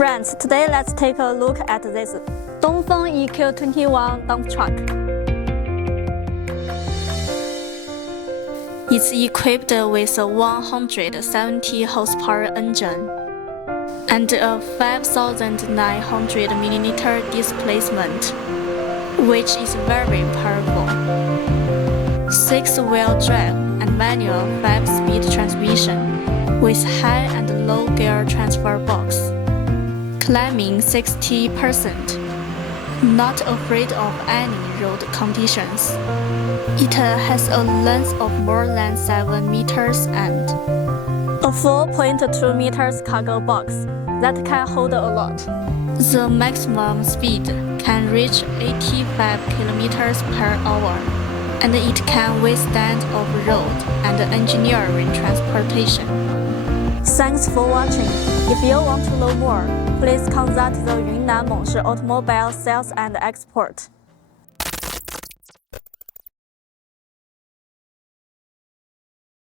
Friends, today let's take a look at this Dongfeng EQ240 dump truck. It's equipped with a 170 horsepower engine and a 5,900mm displacement, which is very powerful. 6-wheel drive and manual 5-speed transmission with high and low gear transfer box. Climbing 60%. Not afraid of any road conditions. It has a length of more than 7 meters and a 4.2 meters cargo box that can hold a lot. The maximum speed can reach 85 kilometers per hour, and it can withstand off-road and engineering transportation. Thanks for watching. If you want to know more, please consult the Yunnan Mengshi Automobile Sales and Export.